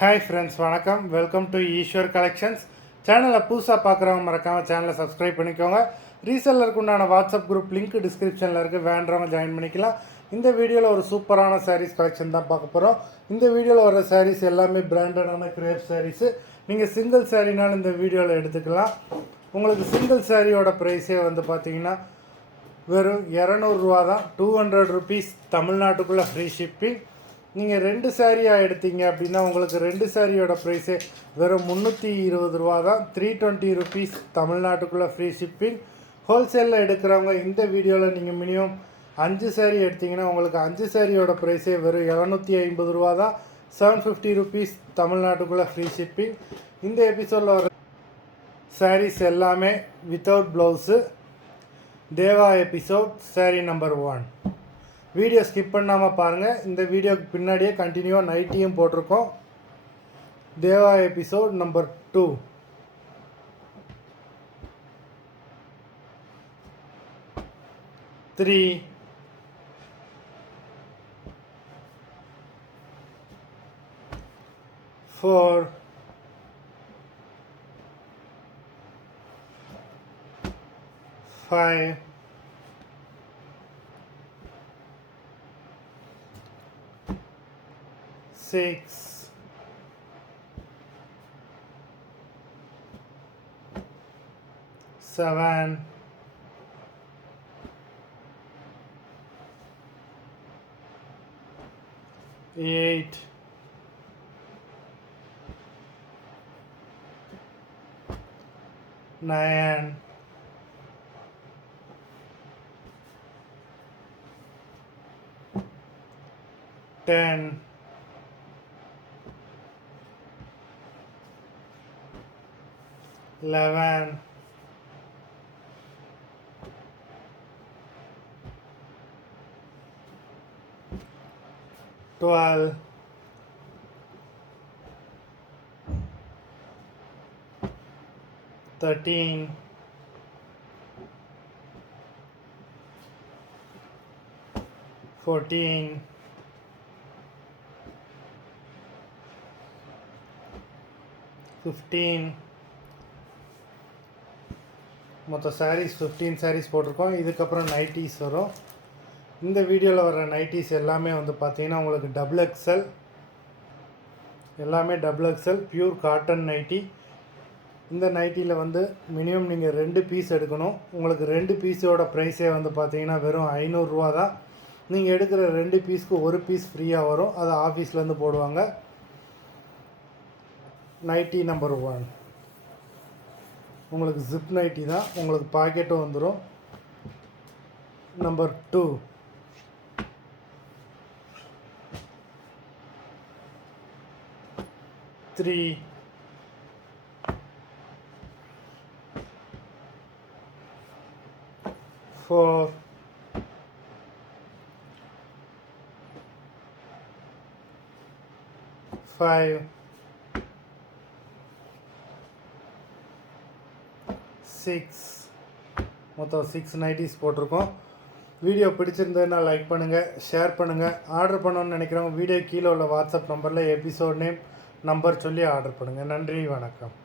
Hi friends, வணக்கம். Welcome to Eswar collections. சேனலை புதுசாக பார்க்குறவங்க மறக்காமல் சேனலை சப்ஸ்கிரைப் பண்ணிக்கோங்க. ரீசெல்லருக்கு உண்டான வாட்ஸ்அப் குரூப் லிங்க் டிஸ்கிரிப்ஷனில் இருக்குது, வேண்டவங்க ஜாயின் பண்ணிக்கலாம். இந்த வீடியோவில் ஒரு சூப்பரான சாரீஸ் கலெக்ஷன் தான் பார்க்க போகிறோம். இந்த வீடியோவில் வர சாரீஸ் எல்லாமே பிராண்டடான கிரேப் சாரீஸு. நீங்கள் சிங்கிள் சாரீனாலும் இந்த வீடியோவில் எடுத்துக்கலாம். உங்களுக்கு சிங்கிள் சாரியோட ப்ரைஸே வந்து பார்த்தீங்கன்னா வெறும் 200 தான். 200 ருபீஸ் தமிழ்நாட்டுக்குள்ளே ஃப்ரீ ஷிப்பிங். நீங்கள் 2 சாரியாக எடுத்தீங்க அப்படின்னா உங்களுக்கு 2 சாரியோட ப்ரைஸே வெறும் 320 தான். 320 ருபீஸ் தமிழ்நாட்டுக்குள்ளே ஃப்ரீ ஷிப்பிங். ஹோல்சேலில் எடுக்கிறவங்க இந்த வீடியோவில் நீங்கள் மினிமம் 5 சாரி எடுத்திங்கன்னா உங்களுக்கு 5 சாரியோட ப்ரைஸே வெறும் 750 தான். 750 ருபீஸ் தமிழ்நாட்டுக்குள்ளே ஃப்ரீ ஷிப்பிங். இந்த எபிசோடில் வர சாரீஸ் எல்லாமே without blouse. Deva episode sari number 1. Video skip பண்ணாமல் பாருங்கள். இந்த வீடியோக்கு பின்னாடியே கண்டினியூவாக நைட்டியும் போட்டிருக்கோம். Deva episode number 2. த்ரீ 4 5 6 7 8 9 10 11 12 13 14 15. மொத்தம் சாரீஸ் 15 சாரீஸ் போட்டிருக்கோம். இதுக்கப்புறம் நைட்டிஸ் வரும். இந்த வீடியோவில் வர நைட்டிஸ் எல்லாமே வந்து பார்த்தீங்கன்னா உங்களுக்கு டபுள் எக்ஸல், எல்லாமே double XL pure cotton nighty. இந்த நைட்டியில் வந்து மினிமம் நீங்கள் 2 பீஸ் எடுக்கணும். உங்களுக்கு 2 பீஸோட ப்ரைஸே வந்து பார்த்தீங்கன்னா வெறும் 500 தான். நீங்கள் எடுக்கிற 2 பீஸ்க்கு 1 பீஸ் ஃப்ரீயாக வரும். அது ஆஃபீஸ்லேருந்து போடுவாங்க. நைட்டி நம்பர் 1 உங்களுக்கு ஜிப் நைட்டி தான். உங்களுக்கு பாக்கெட்டும் வந்துடும். நம்பர் 2 3 4 5 6. மொத்தம் 6 நைட்டிஸ் போட்டிருக்கோம். வீடியோ பிடிச்சிருந்ததுன்னா லைக் பண்ணுங்கள், ஷேர் பண்ணுங்கள். ஆர்டர் பண்ணணும்னு நினைக்கிறவங்க வீடியோ கீழே உள்ள வாட்ஸ்அப் நம்பரில் எபிசோட் நேம் நம்பர் சொல்லி ஆர்டர் பண்ணுங்கள். நன்றி, வணக்கம்.